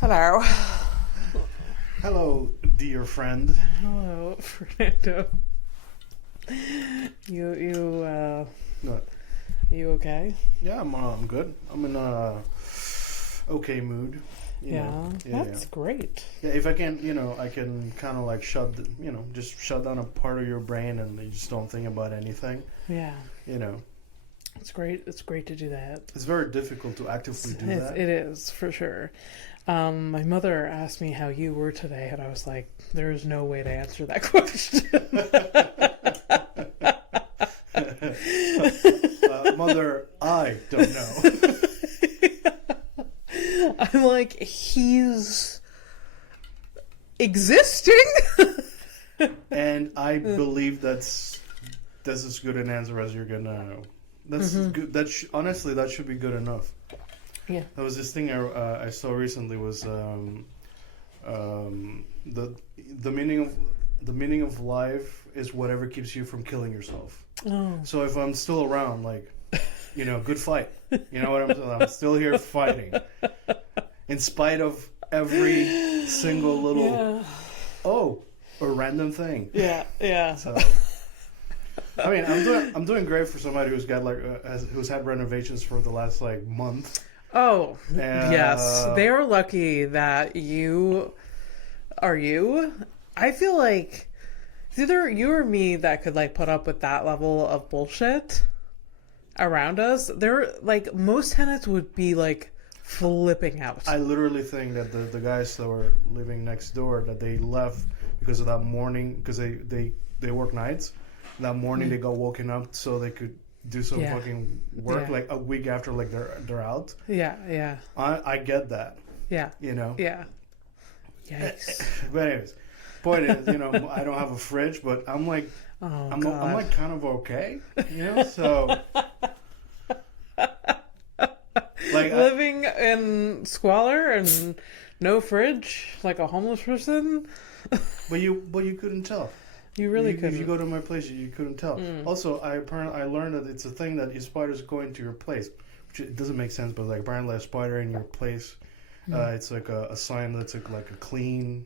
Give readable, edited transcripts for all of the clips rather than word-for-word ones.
Hello. Hello, dear friend. Hello, Fernando. What? You okay? Yeah, I'm good. I'm in a okay mood. That's great. Yeah, if I can, I can kind of like just shut down a part of your brain and you just don't think about anything. Yeah. You know, It's great. It's great to do that. it's very difficult to actively do that. It is, for sure. My mother asked me how you were today, and I was like, there's no way to answer that question. Mother, I don't know. I'm like, he's existing? And I believe that's as good an answer as you're gonna know. That's good. Honestly, that should be good enough. Yeah. There was this thing I saw recently was the meaning of life is whatever keeps you from killing yourself. Oh. So if I'm still around, good fight. You know what I'm saying? I'm still here fighting, in spite of every single little a random thing. Yeah. So. I mean, I'm doing great for somebody who's got who's had renovations for the last month. Oh, yes. They are lucky that you are you. I feel like it's either you or me that could put up with that level of bullshit around us. There, most tenants would be flipping out. I literally think that the guys that were living next door, that they left because of that morning, because they work nights. That morning they got woken up so they could do some fucking work a week after they're out. Yeah. I get that. Yeah. Yeah. Yikes. But anyways, point is, I don't have a fridge, but I'm I'm kind of okay, so living in squalor and no fridge like a homeless person. But you couldn't tell. You really couldn't. If you go to my place, you couldn't tell. Also, I learned that it's a thing that spiders go into your place, which it doesn't make sense. But apparently, a spider in your place, it's a sign that's a clean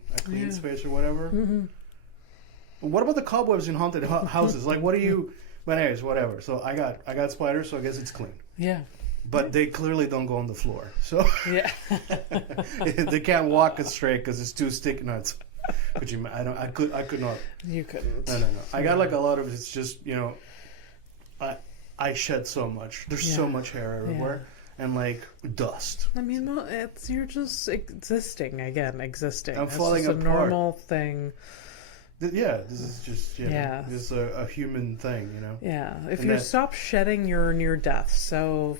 space or whatever. Mm-hmm. What about the cobwebs in haunted houses? What do you? But anyways, whatever. So I got spiders, so I guess it's clean. Yeah. But they clearly don't go on the floor, so yeah, they can't walk it straight because it's too stick nuts. Could you? I could not. You couldn't. No. I got a lot of. It's just I shed so much. There's so much hair everywhere, and dust. I mean, you're just existing again. Existing. I'm falling apart. It's a normal thing. This is just this is a human thing, Yeah, if you stop shedding, you're near death. So.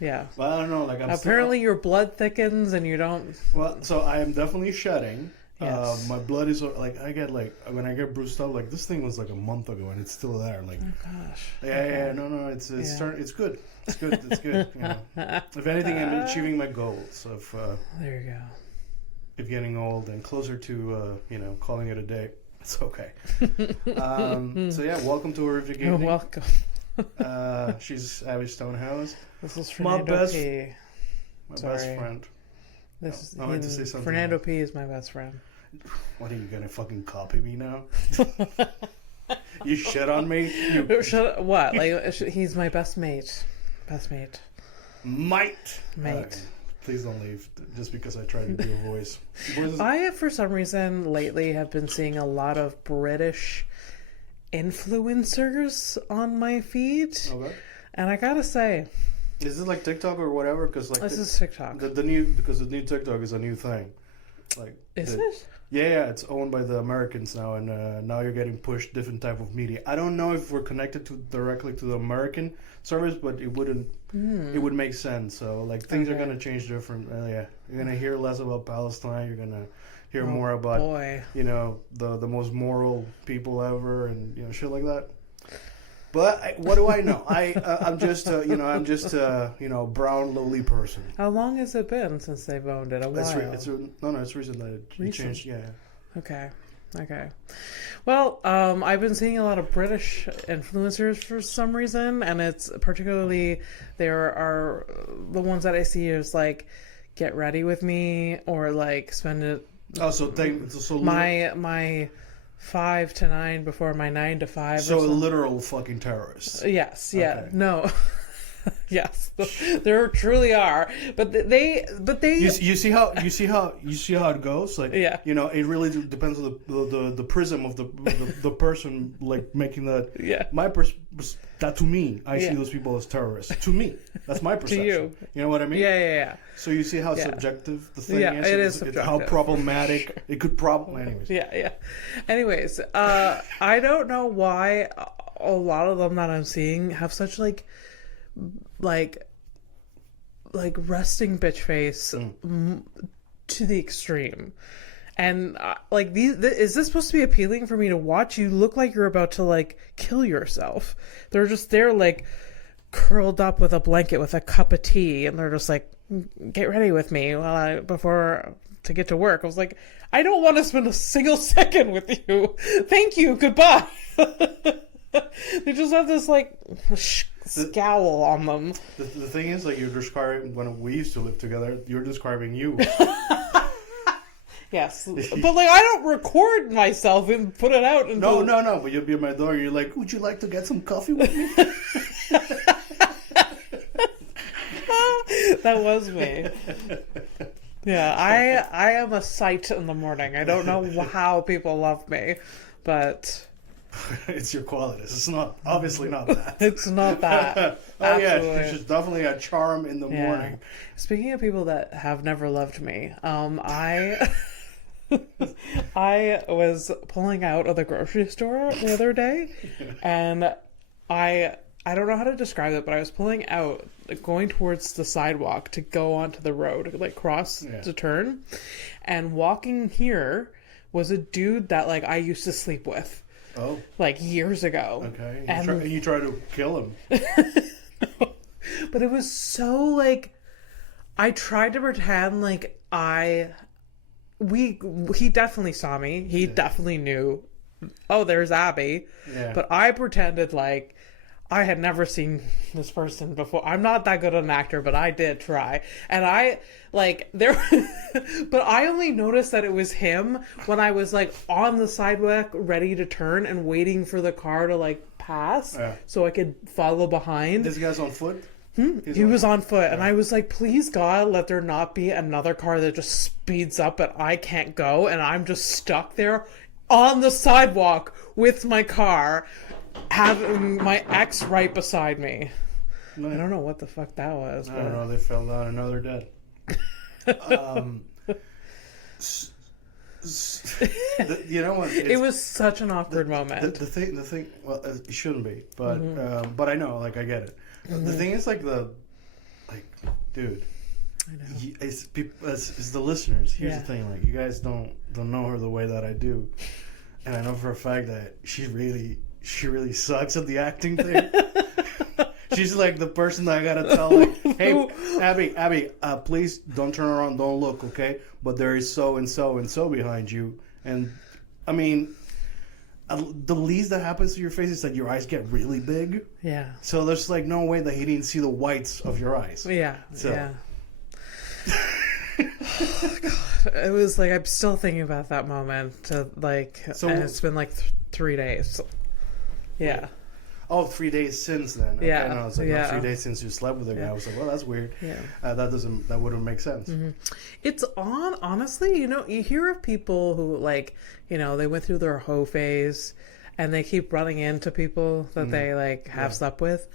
Yeah. Well, I don't know. Apparently, your blood thickens and you don't. Well, so I am definitely shedding. Yes. My blood is I get when I get bruised up, this thing was a month ago and it's still there. Oh gosh. Yeah. No. It's it's good. It's good. It's good. If anything, I'm achieving my goals of. There you go. Of getting old and closer to calling it a day. It's okay. So yeah, welcome to a review You're gaming. welcome. She's Abby Stonehouse. This is Fernando P. My best friend. I meant to say something Fernando else. P is my best friend. What, are you gonna fucking copy me now? You shit on me? What? He's my best mate. Best mate. Mate. Mate. Please don't leave just because I try to do a voice. I, for some reason, lately have been seeing a lot of British influencers on my feed. Okay. And I gotta say... Is it TikTok or whatever? Because this is TikTok. The new TikTok is a new thing. Is it? Yeah, it's owned by the Americans now, and now you're getting pushed different type of media. I don't know if we're connected directly to the American service, but it wouldn't. It would make sense. So things are gonna change different. You're gonna hear less about Palestine. You're gonna hear more about the most moral people ever, and shit like that. But what do I know? I'm just brown lowly person. How long has it been since they've owned it? A while. It's recent that it changed. Yeah. Okay. Well, I've been seeing a lot of British influencers for some reason, and it's particularly there are the ones that I see is get ready with me or like spend it. Oh, My 5 to 9 before my 9 to 5. So a literal fucking terrorist. Yes. Yeah. Okay. No. Yes, there truly are, but they. You see how it goes. Like, yeah. You know, it really depends on the prism of the person like making that. Yeah. That to me, I see those people as terrorists. To me, that's my perception. To you. You know what I mean? Yeah. So you see how subjective the thing is. Yeah, it is subjective. How problematic it could probably. Anyways. Yeah. Anyways, I don't know why a lot of them that I'm seeing have such like resting bitch face to the extreme. And like is this supposed to be appealing for me to watch? You look like you're about to like kill yourself. They're just there like curled up with a blanket with a cup of tea, and they're just like, get ready with me before to get to work. I was like, I don't want to spend a single second with you. Thank you. Goodbye. They just have this like scowl on them. The thing is, like, you're describing when we used to live together. You're describing you. Yes, but like I don't record myself and put it out. Until... No. But you'll be at my door. You're like, would you like to get some coffee with me? That was me. Yeah, I am a sight in the morning. I don't know how people love me, but it's your qualities. It's not obviously not that. It's not that. Oh yeah, there's definitely a charm in the morning. Speaking of people that have never loved me, I was pulling out of the grocery store the other day, and I don't know how to describe it, but I was pulling out, like, going towards the sidewalk to go onto the road, like cross to turn, and walking here was a dude that like I used to sleep with. Oh. Like years ago. Okay. And you try to kill him. But it was so like I tried to pretend like he definitely saw me. He definitely knew, oh, there's Abby. Yeah. But I pretended like I had never seen this person before. I'm not that good an actor, but I did try. And I like there but I only noticed that it was him when I was like on the sidewalk ready to turn and waiting for the car to like pass so I could follow behind. This guy's on foot? He was on foot, and I was like, please God, let there not be another car that just speeds up and I can't go, and I'm just stuck there on the sidewalk with my car, having my ex right beside me. Nice. I don't know what the fuck that was. I don't know, they fell down and now they're dead. You know what? It was such an awkward moment. The thing. Well, it shouldn't be, but I know, like, I get it. The thing is, dude. I know. It's the listeners. Here's the thing, like, you guys don't know her the way that I do, and I know for a fact that she really sucks at the acting thing. She's like the person that I gotta tell, like, hey, Abby, please don't turn around, don't look, okay? But there is so and so and so behind you, and I mean, the least that happens to your face is that your eyes get really big. Yeah. So there's like no way that he didn't see the whites of your eyes. Yeah. So. Yeah. Oh, God. It was like I'm still thinking about that moment. And it's been like 3 days. Yeah. Oh, 3 days since then. Okay, Yeah. No, it's like 3 days since you slept with a guy. I was like, well, that's weird. Yeah. That wouldn't make sense. Mm-hmm. It's honestly, you hear of people who, like, they went through their hoe phase and they keep running into people that they like have slept with.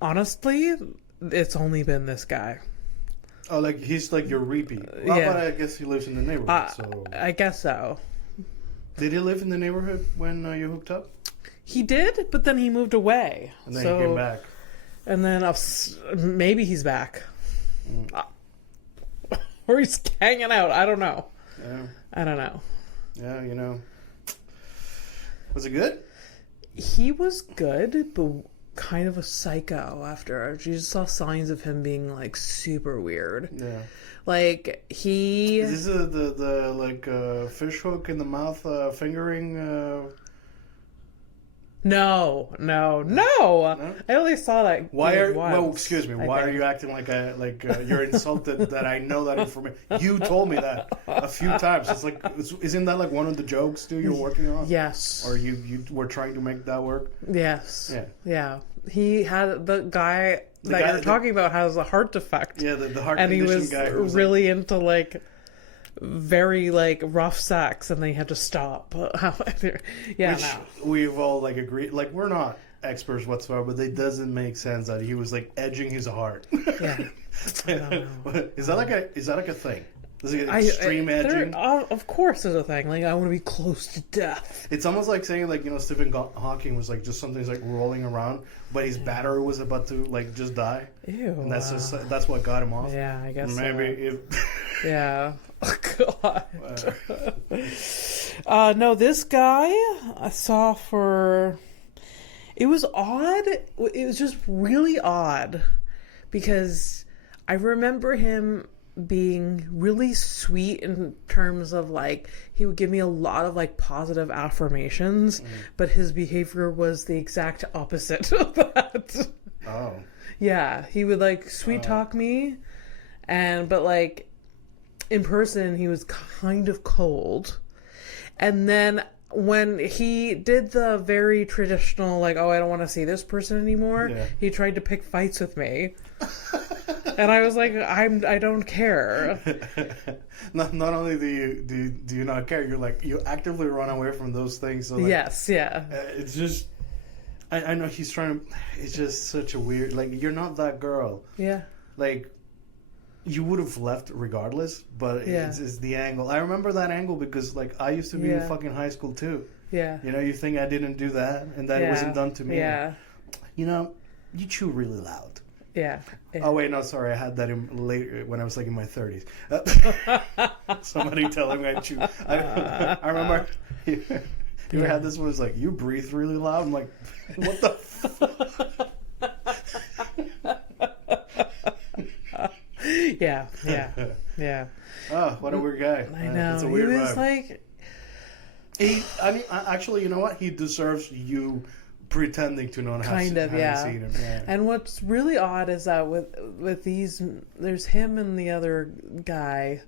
Honestly, it's only been this guy. Oh, like he's like your repeat. Well, but I guess he lives in the neighborhood. So I guess so. Did he live in the neighborhood when you hooked up? He did, but then he moved away. And then he came back. And then maybe he's back. Or he's hanging out. I don't know. Yeah. I don't know. Yeah, Was it good? He was good, but kind of a psycho after. You just saw signs of him being, like, super weird. Yeah. Like, he... Is this the fish hook in the mouth fingering... No. I only saw that. Why game are once, well? Excuse me. Why are you acting like you're insulted that I know that information? You told me that a few times. It's like, isn't that like one of the jokes too you're working on? Yes. Or you were trying to make that work? Yes. Yeah. He had the guy you're talking about has a heart defect. Yeah, the heart and condition he was guy was really into like very like rough sex, and they had to stop. We've all like agreed. Like, we're not experts whatsoever, but it doesn't make sense that he was like edging his heart. Yeah. Is that like a thing? Is it extreme edging? Of course, there's a thing. Like, I want to be close to death. It's almost like saying, like, Stephen Hawking was like just something's like rolling around, but his battery was about to like just die. Ew. And that's what got him off. Yeah, I guess maybe. Yeah. Oh, God. No, this guy I saw for. It was odd. It was just really odd because I remember him being really sweet in terms of like he would give me a lot of like positive affirmations, but his behavior was the exact opposite of that. Oh. Yeah, he would like sweet talk me, but like in person he was kind of cold. And then when he did the very traditional like, oh, I don't want to see this person anymore, he tried to pick fights with me. And I was like, I don't care. Not only do you not care, you're like, you actively run away from those things. So like, yes, yeah. It's just, I know he's trying to. It's just such a weird. Like, you're not that girl. Yeah. Like, you would have left regardless, but it's the angle. I remember that angle because like I used to be in fucking high school too. Yeah. You think I didn't do that and that it wasn't done to me? Yeah. You chew really loud. Yeah. Oh wait, no, sorry. I had that in later when I was like in my 30s. Somebody telling me I chew. I remember you ever had this one? It was like, you breathe really loud. I'm like, what the fuck? Yeah. Oh, what a weird guy. I know. It's a weird he was vibe. like. Actually, you know what? He deserves you pretending to not have seen him. Yeah. And what's really odd is that with these, there's him and the other guy.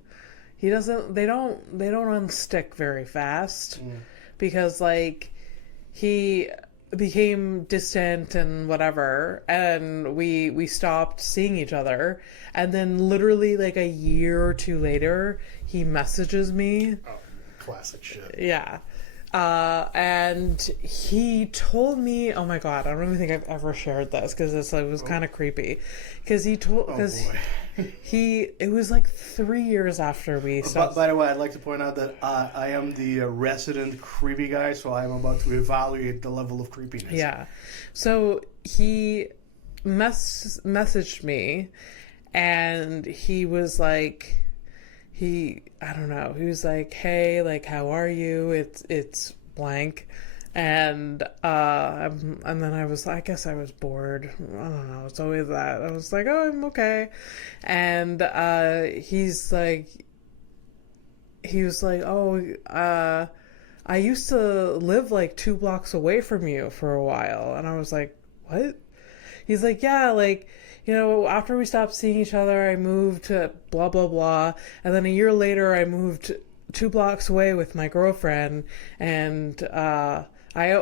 They don't unstick very fast because like he became distant and whatever, and we stopped seeing each other, and then literally like a year or two later he messages me. Oh, classic shit. Yeah. And he told me, oh my God, I don't even think I've ever shared this because it was kind of creepy. Because it was like 3 years after we stopped. By the way, I'd like to point out that I am the resident creepy guy, so I am about to evaluate the level of creepiness. Yeah. So he messaged me, and he was like, I don't know. He was like, "Hey, like, how are you? It's blank," and then I was, I guess I was bored. I don't know. It's always that. I was like, "Oh, I'm okay," and he was like, "Oh, I used to live like 2 blocks away from you for a while," and I was like, "What?" He's like, "Yeah, like." After we stopped seeing each other, I moved to blah, blah, blah. And then a year later, I moved 2 blocks away with my girlfriend. And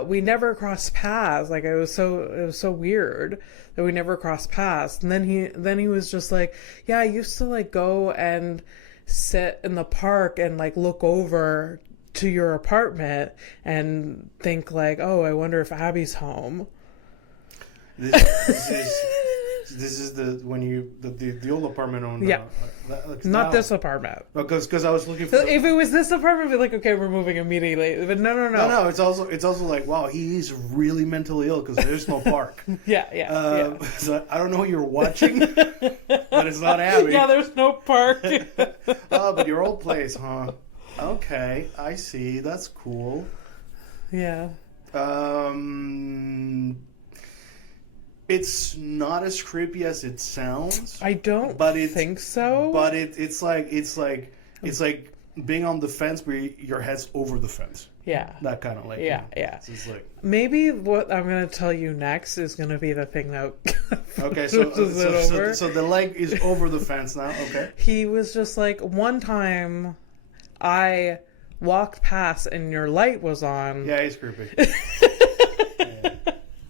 we never crossed paths. Like, it was so weird that we never crossed paths. And then he was just like, yeah, I used to, like, go and sit in the park and, like, look over to your apartment and think, like, oh, I wonder if Abby's home. This is the old apartment on not this apartment. Because I was looking for. If it was this apartment, I'd be like, okay, we're moving immediately. But no. It's also like, wow, he's really mentally ill because there's no park. Yeah. So I don't know what you're watching, but it's not Abby. Yeah, there's no park. Oh, but your old place, huh? Okay, I see. That's cool. Yeah. It's not as creepy as it sounds. I don't think so. But it's like being on the fence where your head's over the fence. Yeah. That kind of like. Yeah, yeah. It's just like. Maybe what I'm going to tell you next is going to be the thing that. Okay, so over. So the leg is over the fence now. Okay. He was just like, one time I walked past and your light was on. Yeah, he's creepy. Yeah.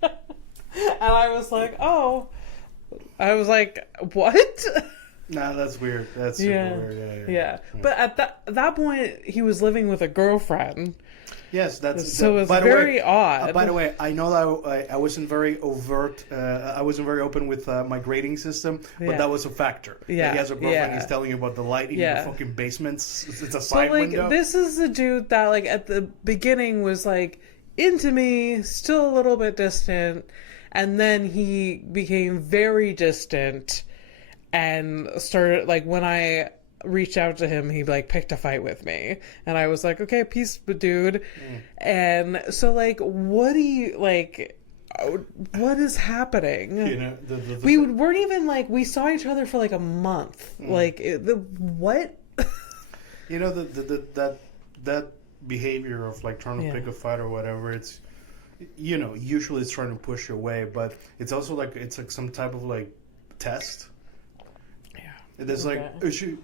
And I was like, oh. I was like, what? Nah, that's weird. That's super weird. Yeah. But at that point, he was living with a girlfriend. Yes, that's so. It was very odd. By the way, I know that I wasn't very overt. I wasn't very open with my grading system, but that was a factor. Yeah, he has a girlfriend. He's telling you about the lighting in the fucking basements. It's a side window. This is the dude that, like, at the beginning was like into me, still a little bit distant, and then he became very distant, and started like when I reached out to him, he like picked a fight with me, and I was like, okay, peace, dude. And so, like, what do you like? What is happening? You know, we weren't even like, we saw each other for like a month. Like what? You know, that behavior of like trying to pick a fight or whatever. It's, you know, usually it's trying to push you away, but it's also like it's like some type of like test. It's like, does she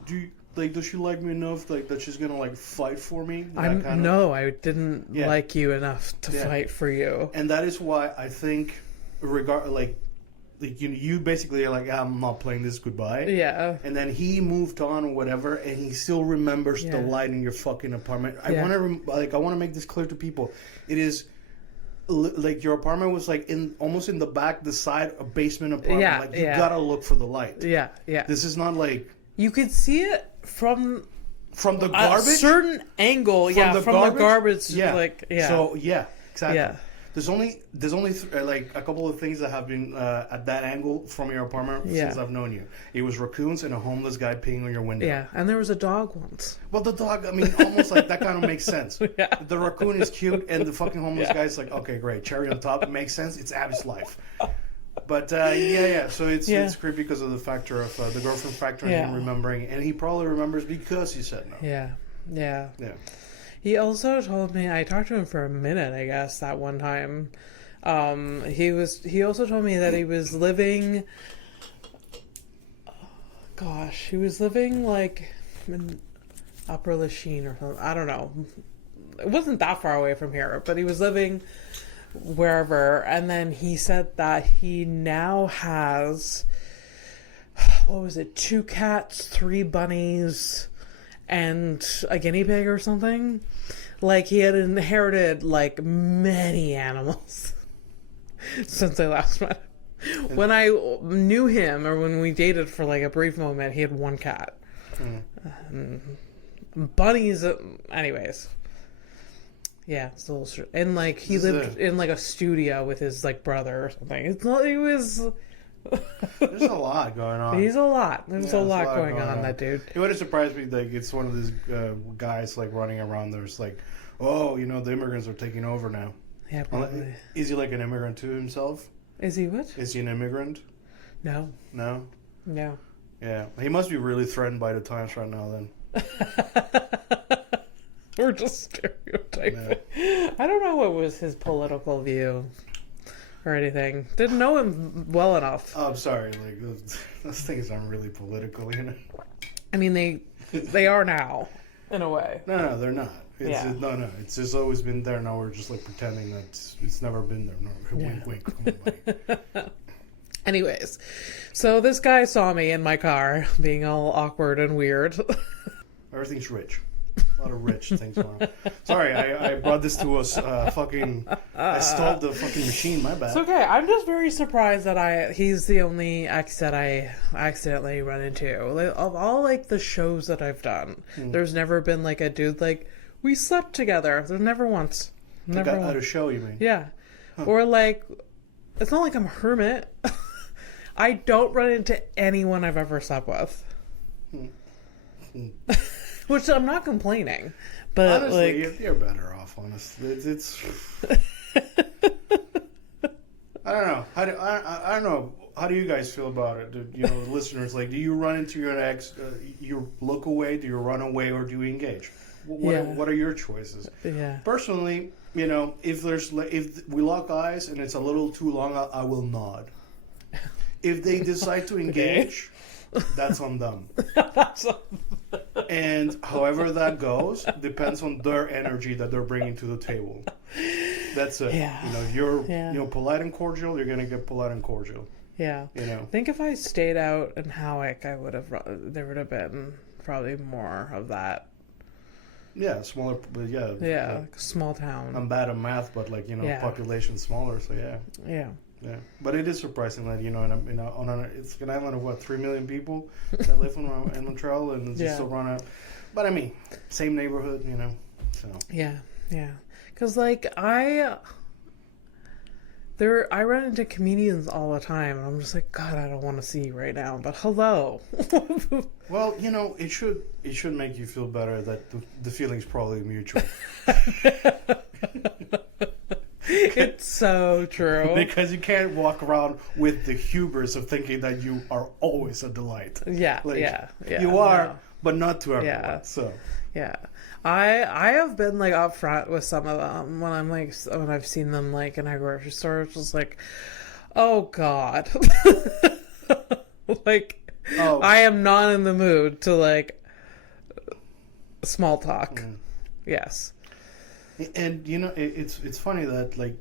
like me enough like that she's gonna like fight for me? I didn't like you enough to fight for you. And that is why I think, you basically are like, I'm not playing this, goodbye. Yeah. And then he moved on or whatever, and he still remembers the light in your fucking apartment. I want to make this clear to people. It is. Like your apartment was like almost in the back, the side, a basement apartment. Yeah, like you gotta look for the light. Yeah, yeah. This is not like you could see it from the garbage, a certain angle. From the garbage. Yeah. Like So exactly. Yeah. There's only like a couple of things that have been at that angle from your apartment since I've known you. It was raccoons and a homeless guy peeing on your window. Yeah, and there was a dog once. Well, the dog, I mean, almost like that kind of makes sense. Yeah. The raccoon is cute, and the fucking homeless guy's like, okay, great, cherry on top. It makes sense. It's Abby's life. But so it's creepy because of the factor of the girlfriend factor and him remembering, and he probably remembers because he said no. Yeah. He also told me, I talked to him for a minute, I guess, that one time. He also told me that he was living, he was living like in Upper Lachine or something. I don't know. It wasn't that far away from here, but he was living wherever. And then he said that he now has, 2 cats, 3 bunnies, and a guinea pig or something. Like, he had inherited like many animals since I last met him. When I knew him, or when we dated for like a brief moment, he had 1 cat. Bunnies, anyways. Yeah, it's a little and like he lived in like a studio with his like brother or something. It's not. He was. There's a lot going on. He's a lot. There's a lot going on, that dude. It would have surprised me. Like, it's one of these guys like running around. There's like, oh, you know, the immigrants are taking over now. Yeah, probably. Is he like an immigrant to himself? Is he what? Is he an immigrant? No. No. No. Yeah, he must be really threatened by the times right now. Then. We're just stereotyping. Yeah. I don't know what was his political view. Or anything. Didn't know him well enough. Oh, I'm sorry. Like those things aren't really political, you know. I mean, they are now, in a way. No, they're not. No. It's just always been there. Now we're just like pretending that it's never been there. No, wink, wink. Come on, buddy. Anyways, so this guy saw me in my car, being all awkward and weird. Everything's rich. A lot of rich things going on. Sorry, I brought this to us. I stalled the fucking machine. My bad. It's okay. I'm just very surprised that he's the only ex that I accidentally run into. Like, of all like the shows that I've done, there's never been like a dude like we slept together. There's never once. Never like at a show, you mean? Yeah. Huh. Or like, it's not like I'm a hermit. I don't run into anyone I've ever slept with. Which I'm not complaining, but honestly, like you're better off. Honestly, it's I don't know. I don't know. How do you guys feel about it? You know, listeners, like, do you run into your ex? You look away? Do you run away, or do you engage? What are your choices? Yeah. Personally, if we lock eyes and it's a little too long, I will nod. If they decide to engage, that's on them. And however that goes depends on their energy that they're bringing to the table. That's it. Yeah. If you're polite and cordial, you're gonna get polite and cordial. Yeah. I think if I stayed out in Howick, there would have been probably more of that. Yeah, smaller, but yeah. Yeah, like small town. I'm bad at math, but population smaller, so yeah. Yeah. Yeah, but it is surprising that it's an island of what 3 million people that live in Montreal, and it's just still run out. But I mean, same neighborhood, So yeah, because I run into comedians all the time, and I'm just like, God, I don't want to see you right now, but hello. Well, it should make you feel better that the feeling's probably mutual. It's so true. Because you can't walk around with the hubris of thinking that you are always a delight. Yeah, You are, but not to everyone. Yeah. So. Yeah. I have been up front with some of them when I've seen them in a grocery store. It's just like, oh God. I am not in the mood to small talk. Mm. Yes. And it's funny that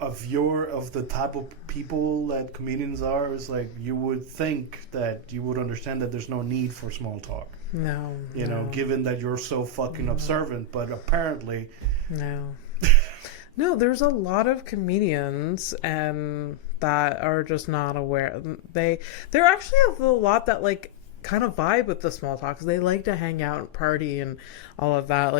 of the type of people that comedians are, is you would think that you would understand that there's no need for small talk. No. Given that you're so fucking observant, but apparently no. No, there's a lot of comedians and that are just not aware. There actually a lot that kind of vibe with the small talk, 'cause they like to hang out and party and all of that.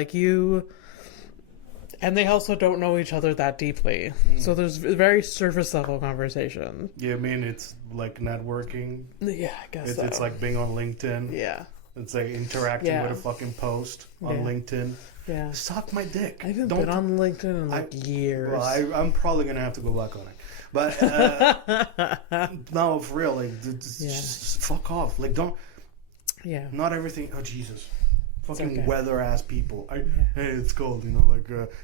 And they also don't know each other that deeply. Mm. So there's very surface level conversation. Yeah, I mean, it's like networking. Yeah, I guess It's like being on LinkedIn. Yeah. It's like interacting with a fucking post on LinkedIn. Yeah. Suck my dick. I haven't been on LinkedIn in years. Well, I'm probably going to have to go back on it. But no, for real, just fuck off. Don't. Yeah. Not everything. Oh, Jesus. Fucking weather ass people. Hey, it's cold.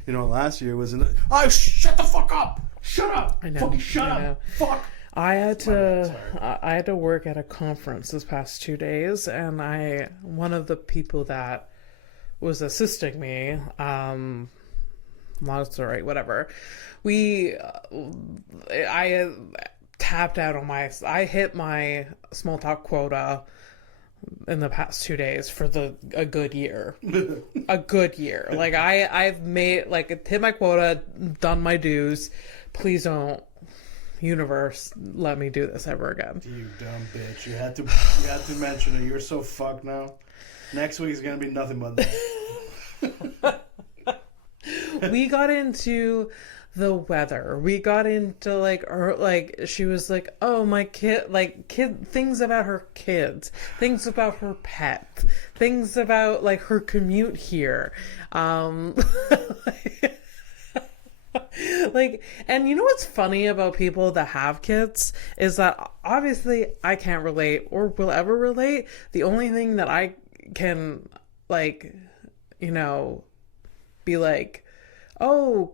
Last year was oh, shut the fuck up! Shut up! I know. Fucking shut up! Fuck! I had to work at a conference this past 2 days, and one of the people that was assisting me, long story, whatever. I tapped out on I hit my small talk quota in the past 2 days for a good year. A good year. I've made, hit my quota, done my dues. Please don't, universe, let me do this ever again. You dumb bitch. You had to mention it. You're so fucked now. Next week is going to be nothing but that. We got into the weather. We got into she was like, oh, my kid, things about her kids, things about her pet, things about her commute here. And you know what's funny about people that have kids is that obviously I can't relate or will ever relate. The only thing that I can be like, oh,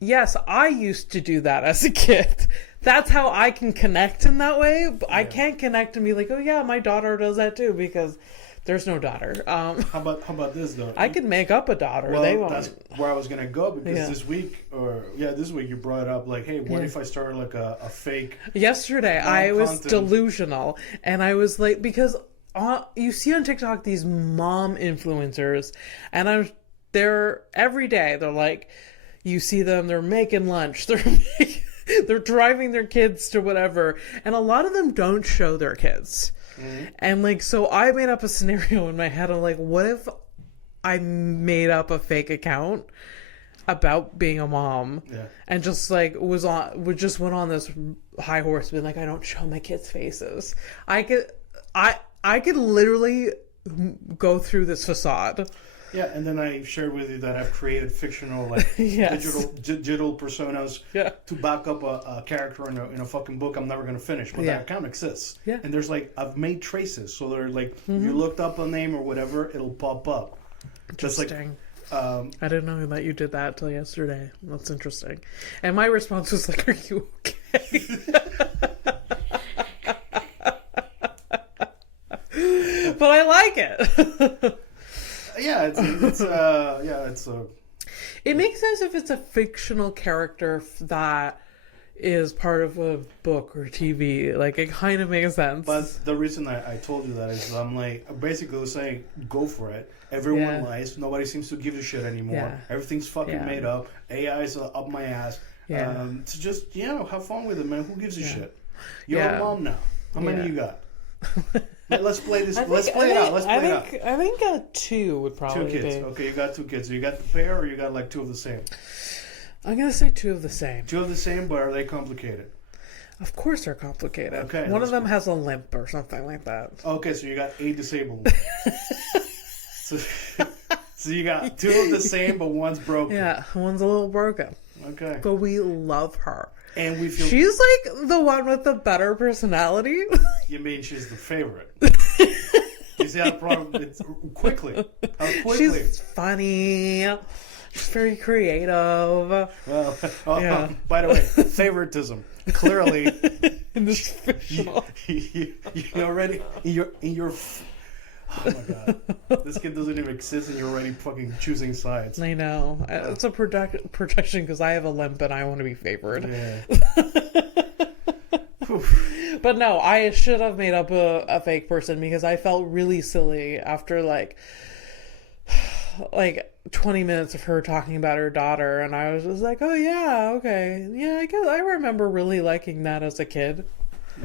yes, I used to do that as a kid. That's how I can connect in that way. But I can't connect and be like, oh yeah, my daughter does that too, because there's no daughter. How about this though? I could make up a daughter. Well, that's where I was gonna go, because this week you brought up hey, what if I started a fake? Yesterday I was delusional, and I was because you see on TikTok these mom influencers, and they're every day they're you see them, they're making lunch, they're driving their kids to whatever, and a lot of them don't show their kids. Mm-hmm. And so I made up a scenario in my head of what if I made up a fake account about being a mom, and just went on this high horse being I don't show my kids' faces. I could literally go through this facade. Yeah, and then I shared with you that I've created fictional digital personas to back up a character in a fucking book I'm never going to finish, but that account exists. Yeah. And there's I've made traces, so they're if you looked up a name or whatever, it'll pop up. That's like, Interesting. I didn't know that you did that till yesterday. That's interesting. And my response was like, "Are you okay?" But I like it. yeah, it's a. It makes sense if it's a fictional character that is part of a book or TV. Like, it kind of makes sense. But the reason I told you that is I'm like, basically saying, go for it. Everyone lies. Nobody seems to give a shit anymore. Yeah. Everything's fucking made up. AI is up my ass. Yeah. To just, have fun with it, man. Who gives a shit? You're a mom now. How many you got? Let's play this. Let's play it out. I think 2 would probably 2 kids. be. Okay, you got 2 kids. So you got the pair, or you got like 2 of the same? I'm gonna say 2 of the same. 2 of the same, but are they complicated? Of course they're complicated. Okay, one of them has a limp or something like that. Okay, so you got 8 disabled ones. so you got 2 of the same, but one's broken. Yeah, one's a little broken. Okay. But we love her. And we feel she's like the one with the better personality. You mean she's the favorite? You see how the problem? It's quickly. How quickly? She's funny. She's very creative. Well, by the way, favoritism. Clearly, in this fictional. You're already in your. Oh my god, this kid doesn't even exist, and you're already fucking choosing sides. I know. It's a protection because I have a limp and I want to be favored. Yeah. But no, I should have made up a fake person because I felt really silly after like 20 minutes of her talking about her daughter, and I was just like, oh yeah, okay. Yeah, I guess I remember really liking that as a kid.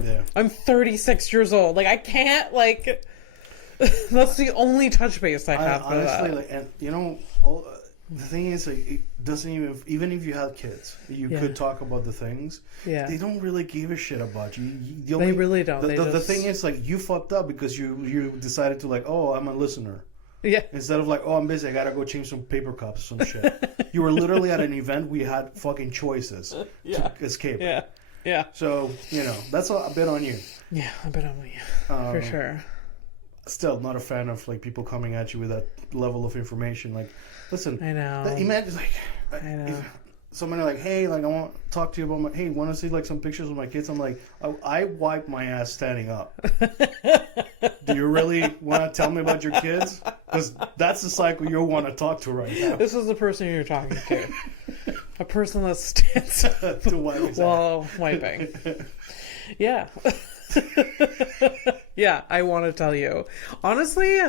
Yeah. I'm 36 years old. Like, I can't, like... That's the only touch base I have for honestly, that. like, and the thing is, like, it doesn't even if you had kids, you could talk about the things. Yeah. They don't really give a shit about you. They really don't. The thing is, like, you fucked up because you decided to, like, oh, I'm a listener. Yeah. Instead of like, oh, I'm busy, I gotta go change some paper cups or some shit. You were literally at an event. We had fucking choices to escape. Yeah. Yeah. So, that's a bit on you. Yeah, a bit on me. For sure. Still not a fan of like people coming at you with that level of information. Like, listen, I know. Imagine like, I know. if somebody like, hey, like I want to talk to you about hey, want to see like some pictures of my kids? I'm like, I wipe my ass standing up. Do you really want to tell me about your kids? Because that's the cycle you want to talk to right now. This is the person you're talking to. A person that stands up to wipe while wiping. Yeah. Yeah, I want to tell you. Honestly,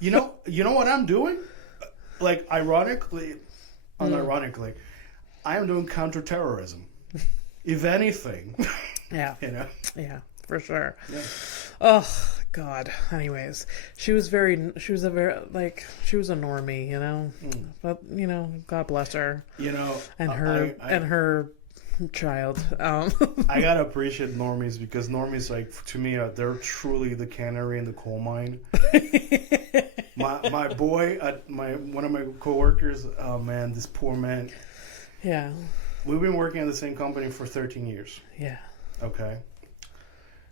you know what I'm doing? Like, unironically, I am doing counterterrorism. If anything. Yeah. Yeah, for sure. Yeah. Oh, God. Anyways, she was a normie, But, God bless her. And her child. I gotta appreciate normies because normies, like, to me, they're truly the canary in the coal mine. my boy, one of my coworkers, oh man, this poor man. Yeah. We've been working at the same company for 13 years. Yeah. Okay.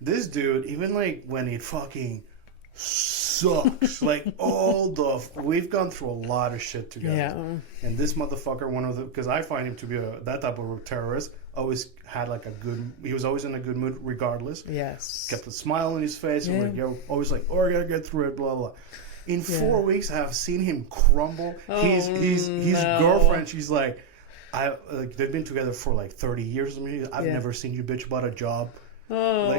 This dude, even like when it fucking sucks, like we've gone through a lot of shit together. Yeah. And this motherfucker, because I find him to be that type of a terrorist, always had like he was always in a good mood regardless. Yes. Kept a smile on his face and like, always like, oh, I gotta get through it, blah, blah. In 4 weeks, I have seen him crumble. His girlfriend, she's like, they've been together for like 30 years. I've never seen you bitch about a job. Oh,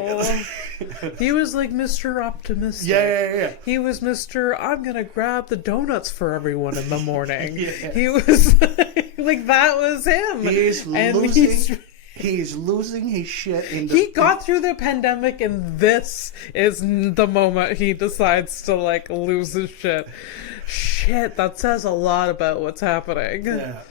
he was like Mr. Optimistic. Yeah. He was Mr. I'm gonna grab the donuts for everyone in the morning. Yeah. He was like that was him. He's losing his shit. He got through the pandemic, and this is the moment he decides to like lose his shit. Shit, that says a lot about what's happening. Yeah.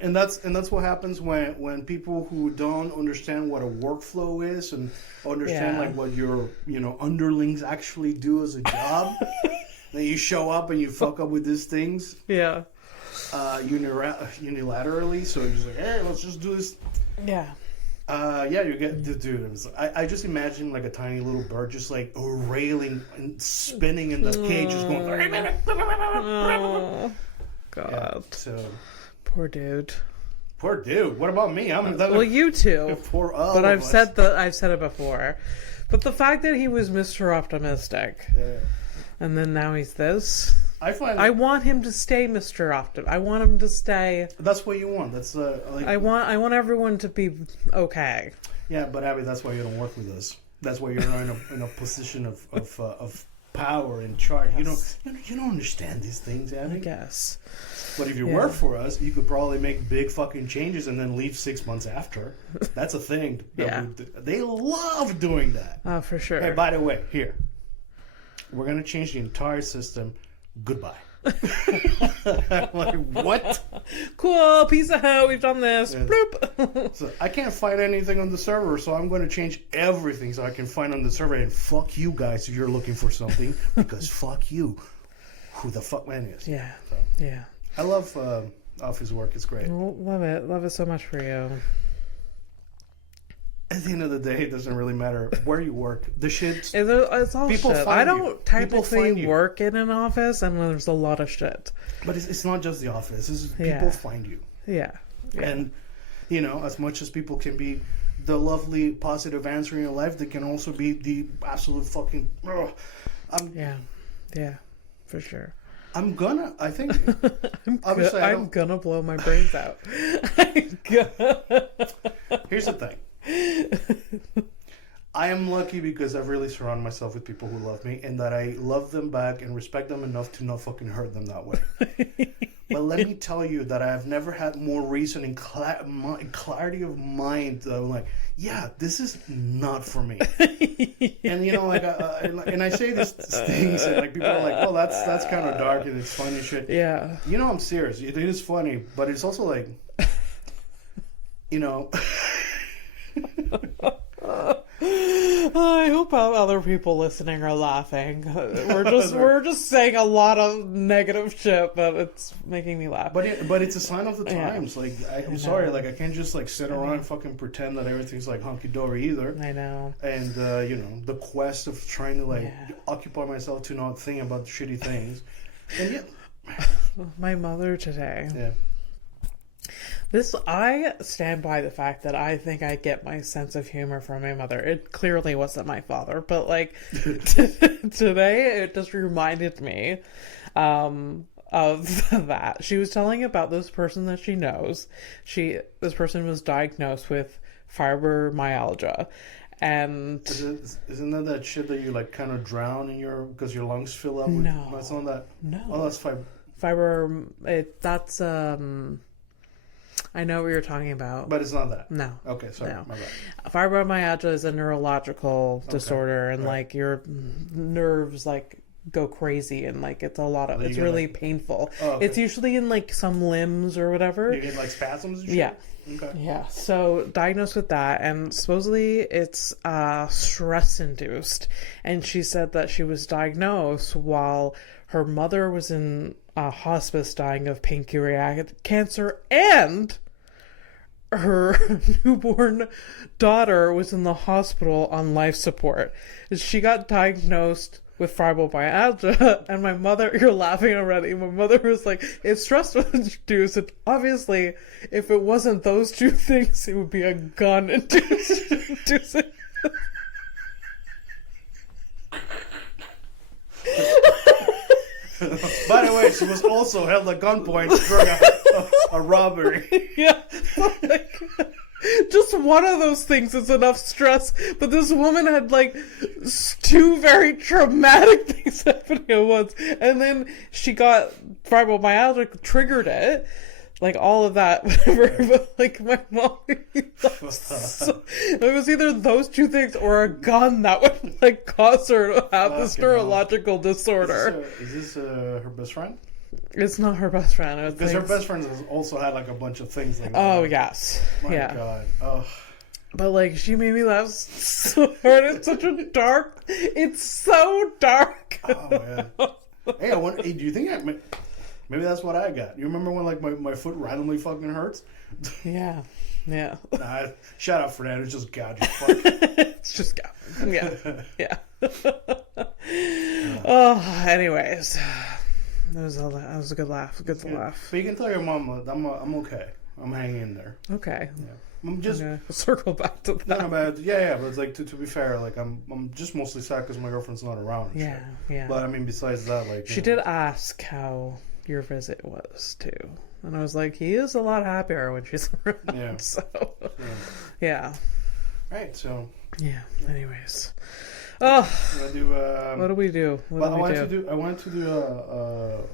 and that's what happens when people who don't understand what a workflow is and understand like what your underlings actually do as a job. Then you show up and you fuck up with these things. Yeah. Unilaterally. So you're just like, hey, let's just do this. Yeah. Yeah, you get dude. I just imagine like a tiny little bird just like railing and spinning in the cage, just going. Oh, God. Yeah, so Poor dude. poor dude. What about me? Well, you too. Poor all But of I've us. said it before. But the fact that he was Mr. Optimistic, Yeah. and then now he's this. I want him to stay Mr. I want him to stay. that's what you want. That's like. I want everyone to be okay. Yeah, but Abby, that's why you don't work with us. That's why you're in a position of power and charge. Yes. You don't understand these things, Abby. I guess. But if you Yeah. work for us, you could probably make big fucking changes and then leave 6 months after. That's a thing. Yeah. They love doing that. Oh, for sure. Hey, by the way, here. We're going to change the entire system. Goodbye. Like, what? Cool. Peace out. We've done this. Yeah. Bloop. So I can't find anything on the server, so I'm going to change everything so I can find on the server. And fuck you guys if you're looking for something, because fuck you. Who the fuck man is? Yeah. So, Yeah. I love office work. It's great. Well, love it. Love it so much for you. At the end of the day, it doesn't really matter where you work. The shit. It's all People shit. find I you. don't People find technically you. work in an office, and there's a lot of shit. But it's not just the office. It's Yeah. people find you. Yeah. Yeah. And, as much as people can be the lovely, positive answer in your life, they can also be the absolute fucking... Yeah. Yeah. For sure. I think... obviously, I'm gonna blow my brains out. Here's the thing. I am lucky because I've really surrounded myself with people who love me and that I love them back and respect them enough to not fucking hurt them that way. But let me tell you that I have never had more reason and clarity of mind that I'm like, yeah, this is not for me. And and I say these things and like people are like, oh, that's kind of dark and it's funny shit. Yeah. I'm serious. It is funny, but it's also like, I hope other people listening are laughing. We're just saying a lot of negative shit, but it's making me laugh. But it's a sign of the times. Yeah. Like I'm sorry, like I can't just like sit around and fucking pretend that everything's like hunky dory either. I know. And the quest of trying to occupy myself to not think about shitty things. And My mother today. yeah. I stand by the fact that I think I get my sense of humor from my mother. It clearly wasn't my father, but like today it just reminded me of that. She was telling about this person that she knows. This person was diagnosed with fibromyalgia. And isn't that shit that you like kind of drown in because your lungs fill up with? No. That's not that. No. Oh, that's that's I know what you're talking about. But it's not that. No. Okay, sorry. No. My bad. Fibromyalgia is a neurological disorder, and like your nerves like go crazy, and like it's a lot of. It's really painful. Oh, okay. It's usually in like some limbs or whatever. You get like spasms and shit? Yeah. Okay. Yeah. So diagnosed with that, and supposedly it's stress induced. And she said that she was diagnosed while her mother was in hospice dying of pancreatic cancer, and her newborn daughter was in the hospital on life support. She got diagnosed with fibromyalgia, and my mother, you're laughing already, my mother was like, it's stress induced, and obviously if it wasn't those two things, it would be a gun inducing. By the way, she was also held at gunpoint during a robbery. Yeah. Like, just one of those things is enough stress, but this woman had like two very traumatic things happening at once, and then she got fibromyalgia, triggered it, like all of that, whatever. But like my mom, it was either those two things or a gun that would like cause her to have this neurological disorder. Is this her best friend? It's not her best friend. Because her best friend has also had like a bunch of things like that. Oh yes, My yeah. God. Oh. But like she made me laugh so hard. It's such a dark. It's so dark. Oh man. Hey, do you think maybe that's what I got? You remember when like my foot randomly fucking hurts? Yeah. Yeah. Nah, shout out for that. It's just God, you fuck. It's just go. Yeah. Yeah. Oh, anyways. That was a good laugh. Good laugh. But you can tell your mom I'm okay. I'm hanging in there. Okay. Yeah. I'm just circle back to that. no, but but it's like to be fair, like I'm just mostly sad because my girlfriend's not around. And shit. Yeah. But I mean, besides that, like She did ask how your visit was too, and I was like, he is a lot happier when she's around. Yeah. So, yeah. Right. So. Yeah. Anyways. Oh. What do we do? What do we do? I wanted to do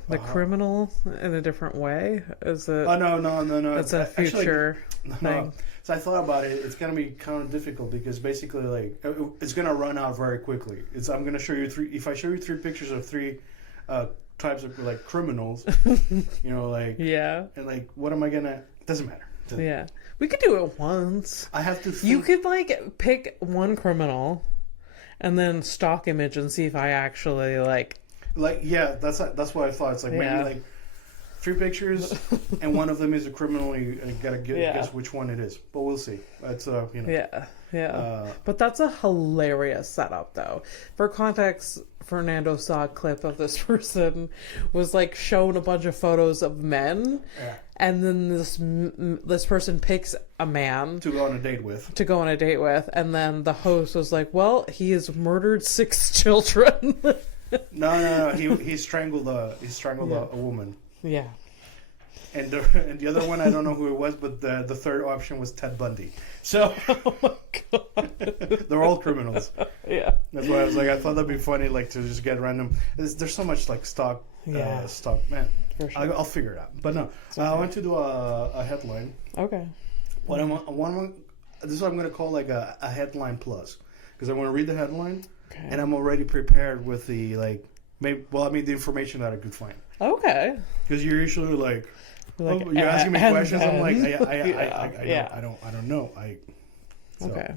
the criminal in a different way. Is it? Oh no. That's a future thing. No. So I thought about it. It's gonna be kind of difficult because basically, like, it's gonna run out very quickly. I'm gonna show you three. If I show you three pictures of three types of like criminals, you know, like and like, what am I gonna? Doesn't matter. Yeah, we could do it once. I have to. You could like pick one criminal, and then stock image and see if I actually like. Like that's what I thought. It's like maybe like 3 pictures, and one of them is a criminal. You gotta guess which one it is. But we'll see. That's you know. Yeah. But that's a hilarious setup, though. For context, Fernando saw a clip of this person was like shown a bunch of photos of men, and then this person picks a man to go on a date with, and then the host was like, "Well, he has murdered 6 children." No. He strangled a woman. Yeah. And the other one, I don't know who it was, but the third option was Ted Bundy. So, oh my god, they're all criminals. Yeah, that's why I was like, I thought that'd be funny, like to just get random. There's so much like stock, man. For sure. I'll figure it out. But no, okay. I want to do a headline. Okay. This is what I'm going to call like a headline plus, because I want to read the headline, and I'm already prepared with the the information that I could find. Okay. Because you're usually like you're asking me questions. I'm like, I don't know. Okay.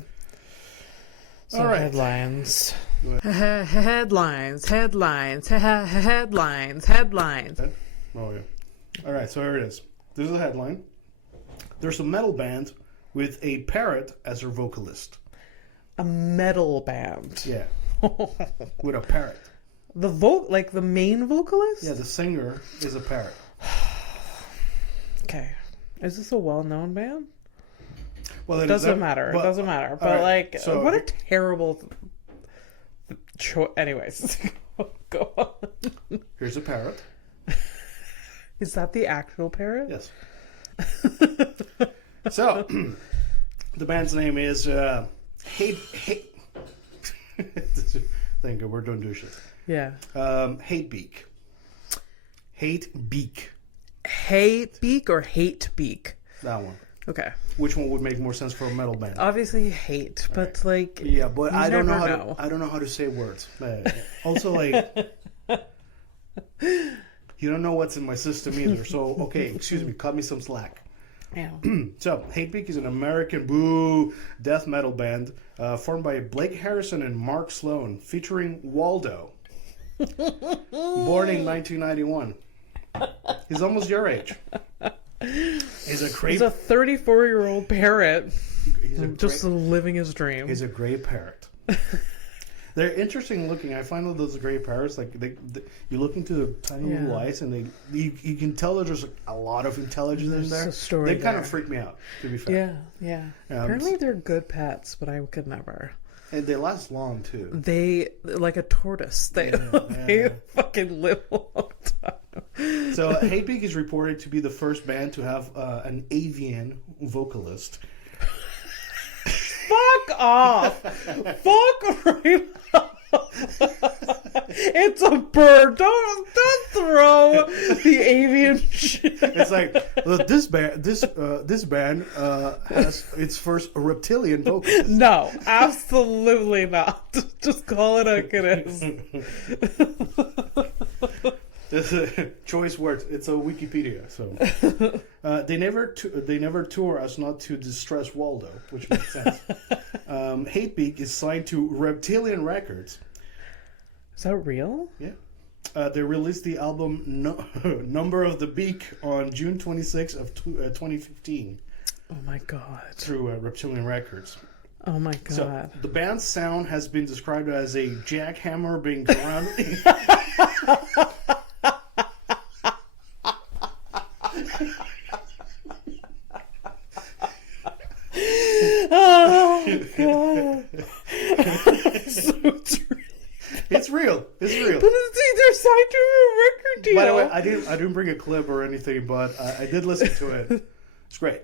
So all right. Headlines. Headlines. Oh yeah. All right. So here it is. This is the headline. There's a metal band with a parrot as their vocalist. A metal band. Yeah. With a parrot. The main vocalist? Yeah, the singer is a parrot. Okay. Is this a well-known band? Well, it doesn't matter. It doesn't matter. But right, what a terrible choice. Anyways, go on. Here's a parrot. Is that the actual parrot? Yes. So, the band's name is Hate. Thank you. We're doing do shit. Yeah. Hate Beak. Hate Beak. Hate Beak or Hate Beak? That one. Okay. Which one would make more sense for a metal band? Obviously, hate, but like. Yeah, but I don't know. I don't know how to say words. Also, like, you don't know what's in my system either. So, okay, excuse me, cut me some slack. Yeah. So, Hate Beak is an American death metal band formed by Blake Harrison and Mark Sloan, featuring Waldo, born in 1991. He's almost your age. He's a 34-year-old parrot. Just living his dream. He's a gray parrot. They're interesting looking. I find that those gray parrots, like you look into the tiny little eyes, and you can tell that there's a lot of intelligence in there. They kind of freak me out, to be fair. Yeah. Apparently they're good pets, but I could never. And they last long too. They like a tortoise. They fucking live a long time. So Hate Beak is reported to be the first band to have an avian vocalist. Fuck off! Fuck right off! It's a bird. Don't throw the avian shit. It's like this band has its first reptilian vocalist. No, absolutely not. Just call it like it is. It's a choice words. It's a Wikipedia. So they never tour as not to distress Waldo, which makes sense. Hate Beak is signed to Reptilian Records. Is that real? Yeah. They released the album Number of the Beak on June 26th of 2015. Oh my god. through Reptilian Records. Oh my god. So the band's sound has been described as a jackhammer being drawn. Oh god. So It's real. It's real. But they're signed to a record deal. By the way, I didn't bring a clip or anything, but I did listen to it. It's great.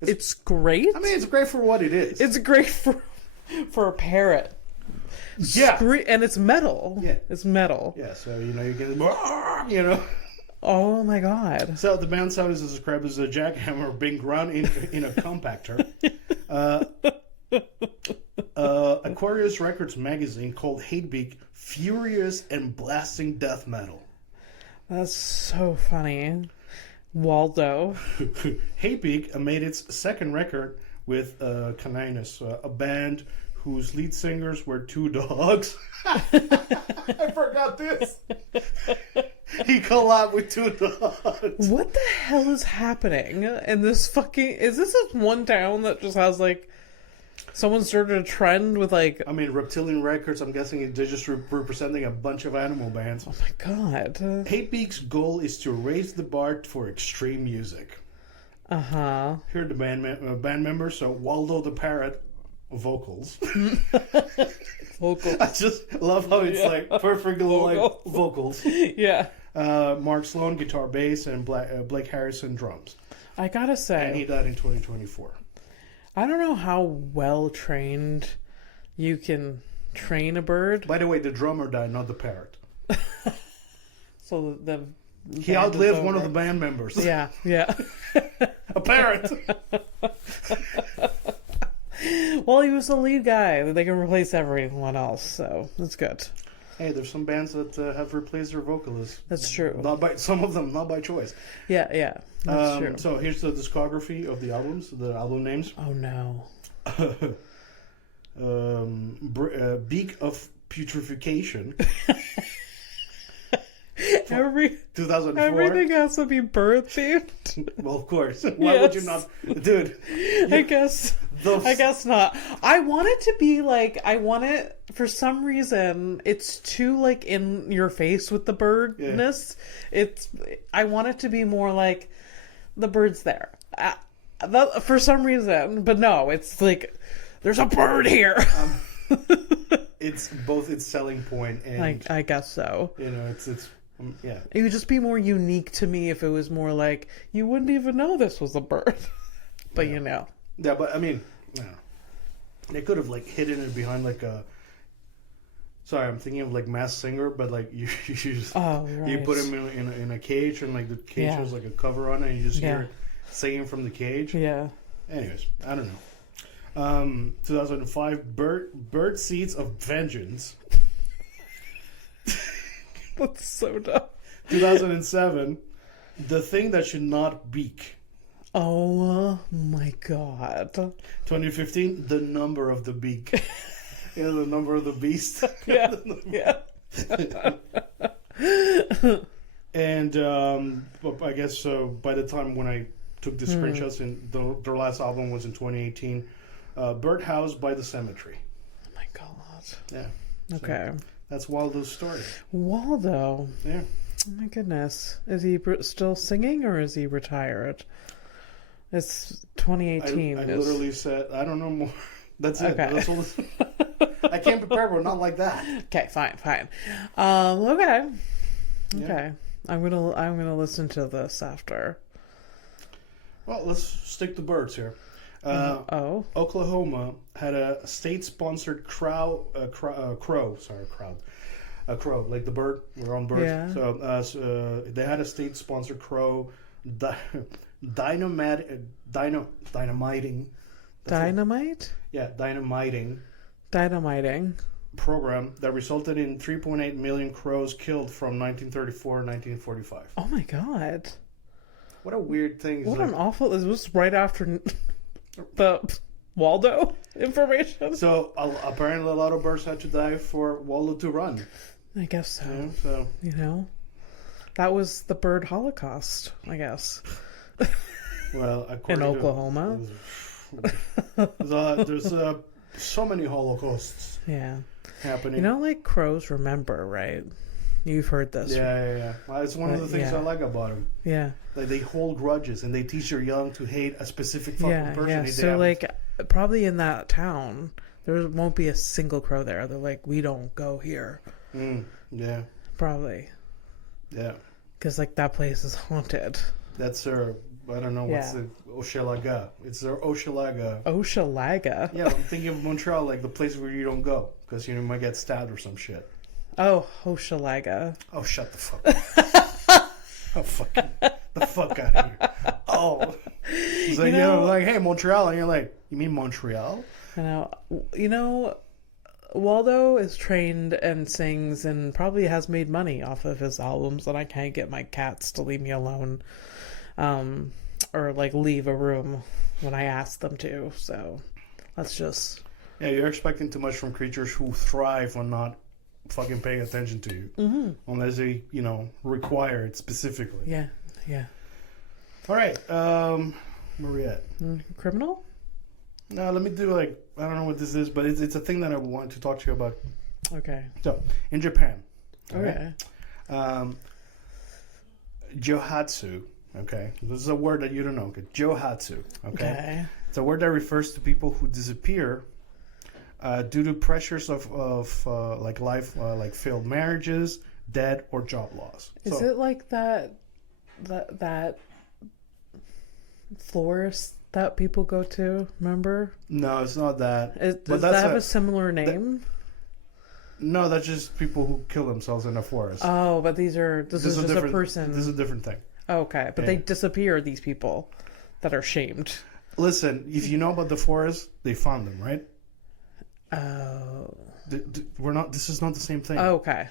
It's great. I mean, it's great for what it is. It's great for a parrot. Yeah. And it's metal. Yeah. It's metal. Yeah, so, you get, you know. Oh my god. So the band sound is described as a jackhammer being ground in a compactor. Aquarius Records magazine called Beak furious and blasting death metal. That's so funny. Waldo. Beak made its second record with Caninus, a band whose lead singers were two dogs. I forgot this. He collabed with two dogs. What the hell is happening in this fucking... Is this one town that just has, like... Someone started a trend with, like... I mean, Reptilian Records, I'm guessing they're just representing a bunch of animal bands. Oh my god. Beak's goal is to raise the bar for extreme music. Uh-huh. Here are the band members. So, Waldo the Parrot, vocals. Vocals. I just love how it's like perfectly like vocals. Yeah. Mark Sloan, guitar, bass, and Blake Harrison, drums. I gotta say... And he died in 2024. I don't know how well trained you can train a bird. By the way, the drummer died, not the parrot. So the he outlived one of the band members. Yeah, yeah. A parrot. Well, he was the lead guy. They can replace everyone else, so that's good. Hey, there's some bands that have replaced their vocalists. That's true. Not by some of them, not by choice. Yeah, yeah. That's true. So here's the discography of the albums, the album names. Oh no. Beak of Putrefaction. 2004. Everything has to be bird themed. Well, of course. Why would you not, dude? I guess not. I want it to be like, for some reason, it's too like in your face with the birdness. Yeah. I want it to be more like the bird's there. For some reason, but no, it's like there's a bird here. It's both its selling point and I guess so. You know, it's yeah. It would just be more unique to me if it was more like you wouldn't even know this was a bird, but you know. Yeah, but I mean, they could have like hidden it behind like a. Sorry, I'm thinking of like Masked Singer, but like you just you put him in a cage and like the cage has like a cover on it and you just hear it singing from the cage. Yeah. Anyways, I don't know. 2005, Bird Seeds of Vengeance. That's so dumb. 2007, The Thing That Should Not Beak. Oh my god. 2015, The Number of the Beak. You know, the number of the beast. Yeah. Yeah. And I guess by the time when I took the screenshots, and their last album was in 2018, Birdhouse by the Cemetery. Oh my god. Yeah. Okay. So that's Waldo's story. Waldo. Yeah. Oh my goodness. Is he still singing or is he retired? It's 2018. I literally said, I don't know more. That's it. Okay. That's all. I can't prepare, but not like that. Okay, fine. Okay. Yeah. Okay. I'm gonna listen to this after. Well, let's stick to birds here. Oklahoma had a state-sponsored crow, like the bird. We're on birds. Yeah. So they had a state-sponsored crow dynamiting. Dynamite? Yeah, dynamiting program that resulted in 3.8 million crows killed from 1934 to 1945. Oh my god. What a weird thing. What an awful... This was right after the Waldo information. So apparently a lot of birds had to die for Waldo to run. I guess so. Yeah, so. You know? That was the bird holocaust, I guess. Well, in according Oklahoma. There's so many Holocausts Yeah. happening. You know, like crows remember, right? You've heard this. Yeah. Well, it's one of the things I like about them. Yeah. Like they hold grudges and they teach their young to hate a specific fucking person. Yeah. So like, probably in that town, there won't be a single crow there. They're like, we don't go here. Yeah. Probably. Yeah. Because like that place is haunted. That's their. I don't know what's the Hochelaga. It's their Hochelaga. Hochelaga. Yeah, I'm thinking of Montreal, like the place where you don't go because you might get stabbed or some shit. Oh, Hochelaga. Oh, shut the fuck up. Oh, fucking the fuck out of here. Oh. So, like, hey, Montreal. And you're like, you mean Montreal? I know. You know, Waldo is trained and sings and probably has made money off of his albums, and I can't get my cats to leave me alone. Or like leave a room when I ask them to. So let's just... Yeah, you're expecting too much from creatures who thrive on not fucking paying attention to you. Unless they, require it specifically. Yeah. All right, where we at? Criminal? No, let me do I don't know what this is, but it's a thing that I want to talk to you about. Okay. So, in Japan. Okay. Johatsu. Okay, this is a word that you don't know. Okay? Johatsu. Okay. It's a word that refers to people who disappear due to pressures of life, like failed marriages, death, or job loss. Is it like that florist that people go to? Remember? No, it's not that. Does that have a similar name? No, that's just people who kill themselves in a forest. Oh, but this is just a person. This is a different thing. Okay, but they disappear, these people that are shamed. Listen, if you know about the forest, they found them, right? Oh. We're not. This is not the same thing. Oh, okay.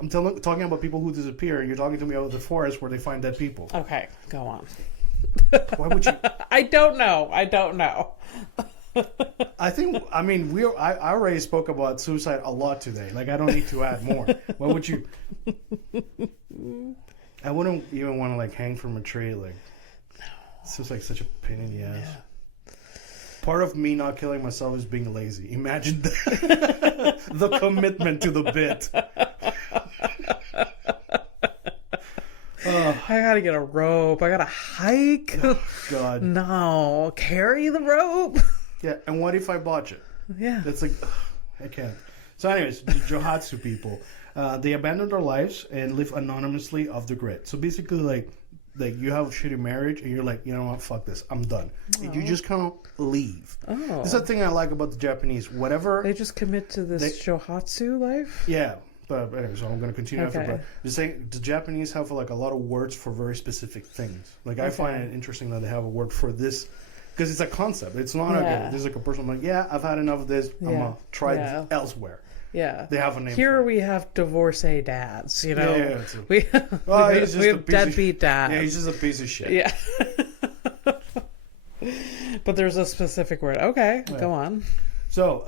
I'm talking about people who disappear, and you're talking to me about the forest where they find dead people. Okay, go on. Why would you? I don't know. I already spoke about suicide a lot today. Like, I don't need to add more. Why would you? I wouldn't even want to hang from a tree. Like, this is such a pain in the ass. Yeah. Part of me not killing myself is being lazy. Imagine that. The commitment to the bit. I gotta get a rope. I gotta hike. Oh, God. No. Carry the rope. Yeah, and what if I botch it? Yeah. That's I can't. So anyways, the Johatsu people, they abandon their lives and live anonymously off the grid. So basically, like you have a shitty marriage and you're like, you know what, fuck this, I'm done. And you just kind of leave. Oh. This is the thing I like about the Japanese. Whatever. They just commit to this Johatsu life? Yeah. But anyway, so I'm going to continue after. But just saying, the Japanese have a lot of words for very specific things. Like, I find it interesting that they have a word for this. Because it's a concept. It's not there's a person like, I've had enough of this. I'm going to try this elsewhere. Yeah. They have a name Here for it. we have divorcee dads, Yeah. We have deadbeat dads. Yeah, he's just a piece of shit. Yeah. But there's a specific word. Okay, go on. So,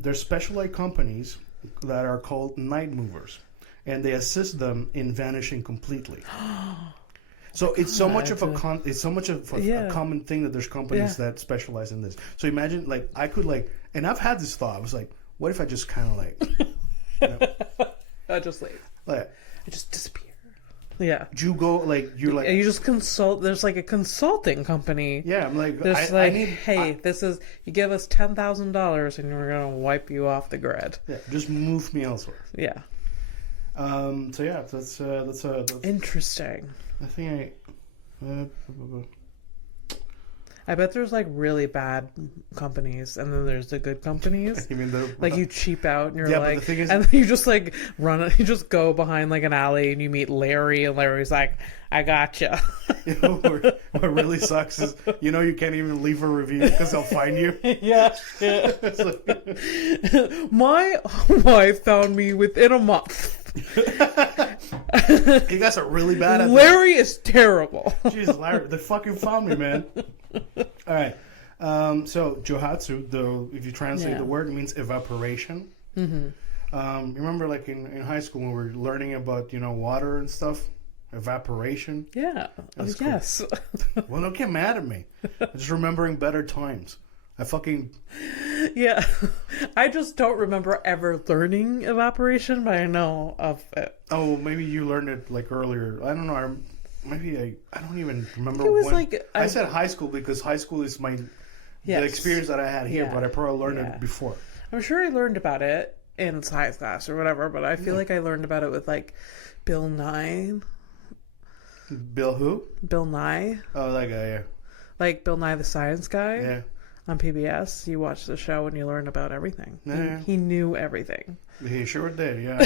there's specialized companies that are called night movers. And they assist them in vanishing completely. So it's so much of a common thing that there's companies that specialize in this. So imagine, I could and I've had this thought. I was like, what if I just kind of I just leave. I just disappear. Yeah. You go you just consult. There's a consulting company. Yeah, I'm like, this is, you give us $10,000 and we're gonna wipe you off the grid. Yeah, just move me elsewhere. Yeah. So yeah, that's interesting. I think I bet there's really bad companies, and then there's the good companies. You mean you cheap out, and you're but the thing is, and then you just run. You just go behind an alley, and you meet Larry, and Larry's like, "I gotcha." What really sucks is you can't even leave a review because they'll find you. Yeah. My wife found me within a month. You guys are really bad at Larry is terrible. Jesus, Larry, they fucking found me, man. All right. So Johatsu, if you translate the word, it means evaporation. Mm-hmm. You remember, in high school when we were learning about water and stuff. evaporation. Yeah. That's cool. Yes. Well, don't get mad at me. I'm just remembering better times. I fucking... Yeah. I just don't remember ever learning evaporation, but I know of it. Oh, maybe you learned it like earlier. I don't know. I don't even remember It was when. like I said high school because high school is the experience that I had here, Yeah. but I probably learned Yeah. it before. I'm sure I learned about it in science class or whatever, but I feel like I learned about it with like Bill Nye. Bill who? Bill Nye. Oh, that guy, yeah. Like Bill Nye the Science Guy. Yeah. On PBS, you watch the show and you learn about everything. Yeah. He knew everything. He sure did, yeah.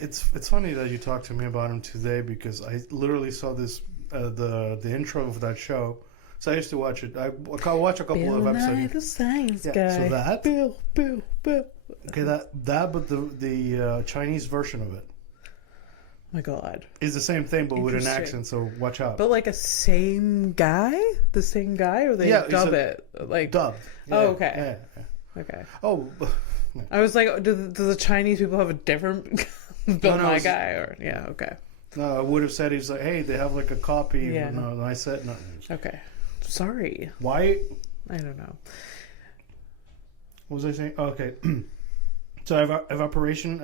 It's funny that you talked to me about him today because I literally saw this the intro of that show. So I used to watch it. I watch a couple of episodes. Bill Nye the Science Guy. So that Bill. okay, that but the Chinese version of it My God. is the same thing but with an Interesting. accent. So watch out. But like a same guy? The same guy? Or they dub it? Like Dubbed. Yeah, Oh, okay. Yeah. Okay. Oh. I was like, do the Chinese people have a different Bill No, Nye it's- guy? Or yeah, okay. No, I would have said he's like, hey, they have like a copy. Yeah. No, and I said no. Okay. Sorry. Why? I don't know. What was I saying? Oh, okay. So evaporation.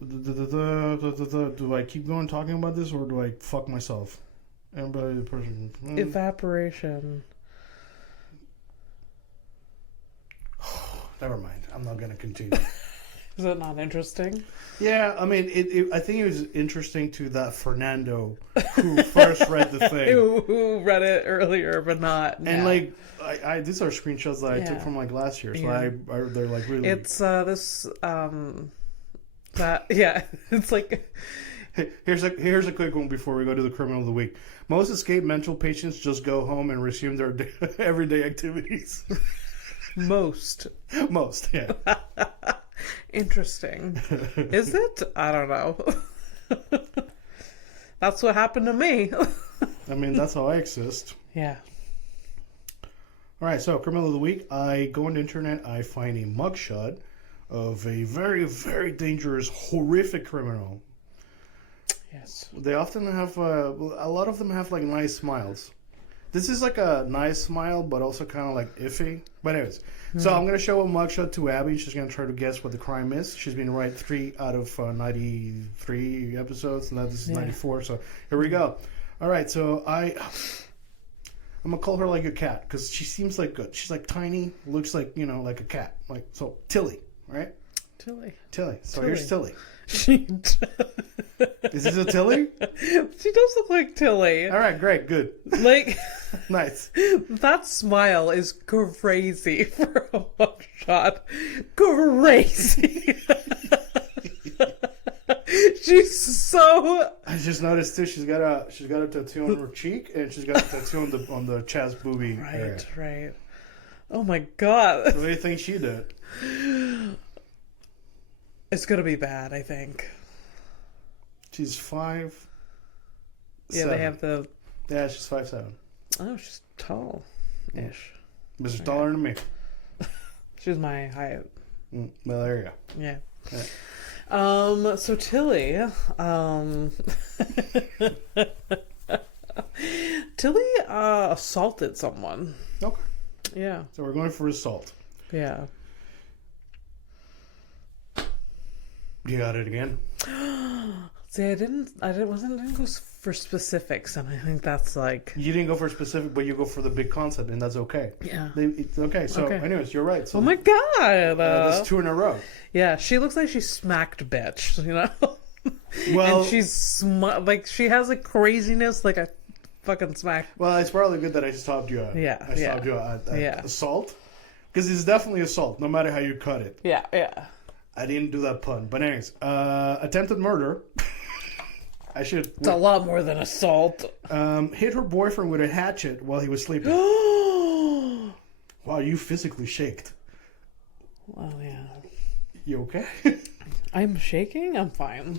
Do I keep going talking about this or do I fuck myself? Everybody, the person. Evaporation. Never mind. I'm not gonna continue. Is it not interesting? Yeah, I mean, I think it was interesting to that Fernando who first read the thing. Who read it earlier, but not now. And like, these are screenshots that I took Yeah. from like last year, so Yeah. they're like really. It's this that yeah. It's like Here's a quick one before we go to the criminal of the week. Most escaped mental patients just go home and resume their everyday activities. most Yeah. interesting. Is it? I don't know. That's what happened to me. I mean, that's how I exist. Yeah. All right, so criminal of the week. I go on the internet. I find a mugshot of a very, very dangerous, horrific criminal. Yes. They often have a lot of them have like nice smiles. This is like a nice smile, but also kind of like iffy. But anyways, so I'm gonna show a mugshot to Abby. She's gonna try to guess what the crime is. She's been right 3 out of 93 episodes, and now this is 94. So here we go. All right, so I'm gonna call her like a cat because she seems like good. She's like tiny, looks like like a cat. Like so, Tilly, right? Tilly. So here's Tilly. She Is this a Tilly? She does look like Tilly. All right, great, good, Like nice. that smile is crazy for a mugshot. Crazy. She's so. I just noticed too. She's got a tattoo on her cheek, and she's got a tattoo on the chest boobie area. Right. Oh my God. What do you think she did? It's gonna be bad, I think. She's 5'7". Yeah, they have the. Yeah, she's 5'7". Oh, she's tall-ish. But she's taller than me. She's my height. Well, there you go. Yeah. So Tilly, Tilly assaulted someone. Okay. Yeah. So we're going for assault. Yeah. You got it again. See, I didn't go for specifics, and I think that's like. You didn't go for specific, but you go for the big concept, and that's okay. Yeah. It's okay. So, Okay. anyways, you're right. So, Oh my God. that's 2 in a row. Yeah, she looks like she smacked bitch, you know? Well, and she's like, she has a craziness like a fucking smack. well, it's probably good that I stopped you at. Yeah, I stopped you at Yeah. assault, because it's definitely assault, no matter how you cut it. Yeah, yeah. I didn't do that pun, but anyways, attempted murder. I should. It's a lot more than assault. Hit her boyfriend with a hatchet while he was sleeping. Oh, Wow, you physically shaked. yeah. You okay? I'm shaking? I'm fine.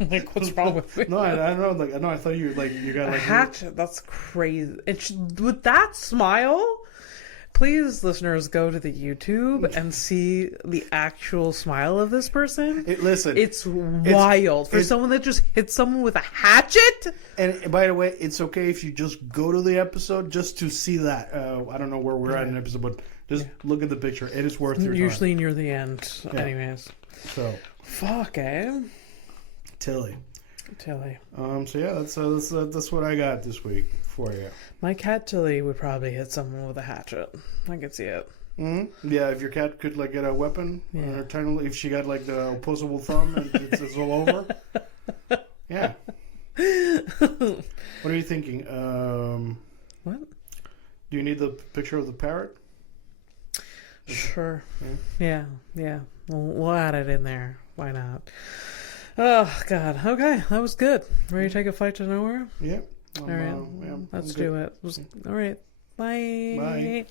Like, what's wrong with me? No, I don't know. Like, no, I thought you got A like hatchet, that's crazy. And she, with that smile, please, listeners, go to the YouTube and see the actual smile of this person. Listen, it's wild for someone that just hit someone with a hatchet. And by the way, it's okay if you just go to the episode just to see that. I don't know where we're at in the episode, but just look at the picture. It is worth your time. Usually near the end, anyways. So, fuck, eh? Tilly. So yeah, that's what I got this week for you. My cat Tilly would probably hit someone with a hatchet. I could see it. Mm-hmm. Yeah, if your cat could like get a weapon, if she got like the opposable thumb and it's all over. Yeah. What are you thinking? What? Do you need the picture of the parrot? Sure. Yeah. We'll add it in there. Why not? Oh, God. Okay, that was good. Ready to take a flight to nowhere? Yeah. All right. Let's do it. All right. Bye. Bye.